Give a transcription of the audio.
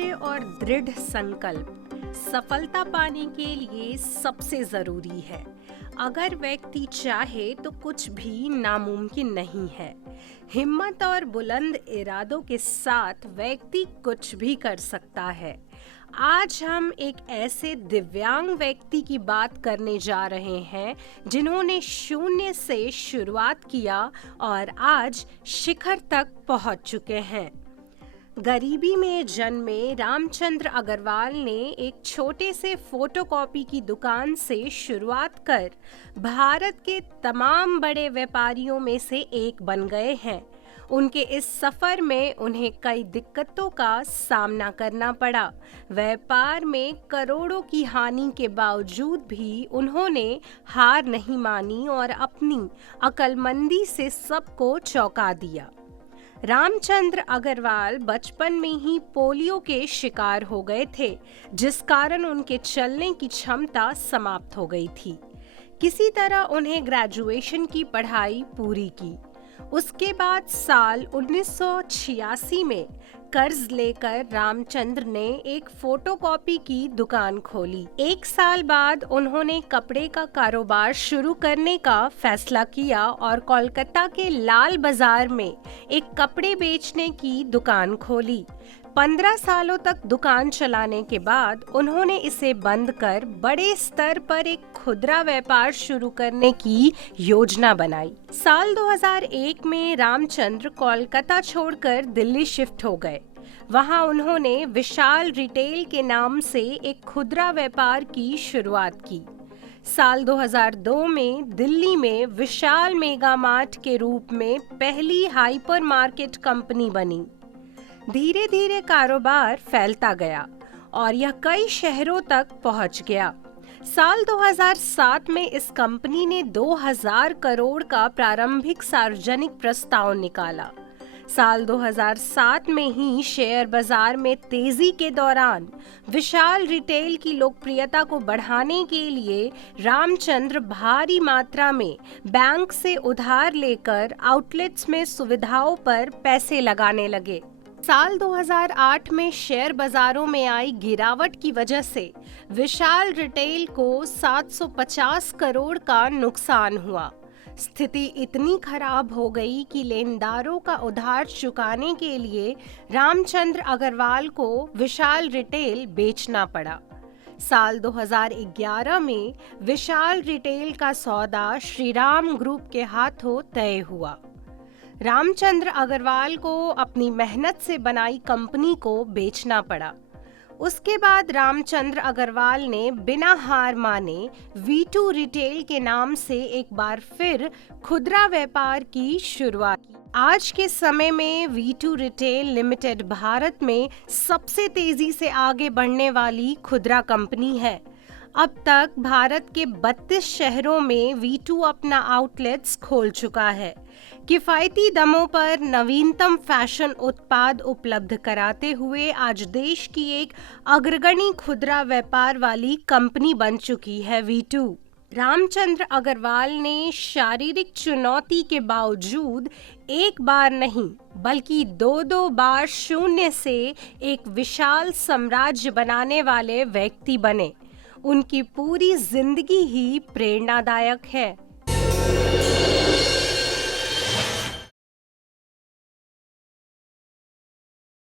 धैर्य और दृढ़ संकल्प सफलता पाने के लिए सबसे जरूरी है। अगर व्यक्ति चाहे तो कुछ भी नामुमकिन नहीं है। हिम्मत और बुलंद इरादों के साथ व्यक्ति कुछ भी कर सकता है। आज हम एक ऐसे दिव्यांग व्यक्ति की बात करने जा रहे हैं जिन्होंने शून्य से शुरुआत किया और आज शिखर तक पहुंच चुके हैं। गरीबी में जन्मे रामचंद्र अग्रवाल ने एक छोटे से फोटोकॉपी की दुकान से शुरुआत कर भारत के तमाम बड़े व्यापारियों में से एक बन गए हैं। उनके इस सफर में उन्हें कई दिक्कतों का सामना करना पड़ा। व्यापार में करोड़ों की हानि के बावजूद भी उन्होंने हार नहीं मानी और अपनी अक्लमंदी से सबको चौंका दिया। रामचंद्र अग्रवाल बचपन में ही पोलियो के शिकार हो गए थे, जिस कारण उनके चलने की क्षमता समाप्त हो गई थी। किसी तरह उन्हें ग्रेजुएशन की पढ़ाई पूरी की। उसके बाद साल 1986 में कर्ज लेकर रामचंद्र ने एक फोटोकॉपी की दुकान खोली। एक साल बाद उन्होंने कपड़े का कारोबार शुरू करने का फैसला किया और कोलकाता के लाल बाजार में एक कपड़े बेचने की दुकान खोली। 15 सालों तक दुकान चलाने के बाद उन्होंने इसे बंद कर बड़े स्तर पर एक खुदरा व्यापार शुरू करने की योजना बनाई। साल 2001 में रामचंद्र कोलकाता छोड़कर दिल्ली शिफ्ट हो गए। वहां उन्होंने विशाल रिटेल के नाम से एक खुदरा व्यापार की शुरुआत की। साल 2002 में दिल्ली में विशाल मेगा मार्ट के रूप में पहली हाइपर मार्केट कंपनी बनी। धीरे धीरे कारोबार फैलता गया और यह कई शहरों तक पहुंच गया। साल 2007 में इस कंपनी ने 2000 करोड़ का प्रारंभिक सार्वजनिक प्रस्ताव निकाला। साल 2007 में ही शेयर बाजार में तेजी के दौरान विशाल रिटेल की लोकप्रियता को बढ़ाने के लिए रामचंद्र भारी मात्रा में बैंक से उधार लेकर आउटलेट्स में सुविधाओं पर पैसे लगाने लगे। साल 2008 में शेयर बाजारों में आई गिरावट की वजह से विशाल रिटेल को 750 करोड़ का नुकसान हुआ। स्थिति इतनी खराब हो गई कि लेनदारों का उधार चुकाने के लिए रामचंद्र अग्रवाल को विशाल रिटेल बेचना पड़ा। साल 2011 में विशाल रिटेल का सौदा श्रीराम ग्रुप के हाथों तय हुआ। रामचंद्र अग्रवाल को अपनी मेहनत से बनाई कंपनी को बेचना पड़ा। उसके बाद रामचंद्र अग्रवाल ने बिना हार माने V2 रिटेल के नाम से एक बार फिर खुदरा व्यापार की शुरुआत की। आज के समय में V2 रिटेल लिमिटेड भारत में सबसे तेजी से आगे बढ़ने वाली खुदरा कंपनी है। अब तक भारत के 32 शहरों में V2 अपना आउटलेट्स खोल चुका है। किफायती दमों पर नवीनतम फैशन उत्पाद उपलब्ध कराते हुए आज देश की एक अग्रगणी खुदरा व्यापार वाली कंपनी बन चुकी है V2। रामचंद्र अग्रवाल ने शारीरिक चुनौती के बावजूद एक बार नहीं बल्कि दो बार शून्य से एक विशाल साम्राज्य बनाने वाले व्यक्ति बने। उनकी पूरी जिंदगी ही प्रेरणादायक है।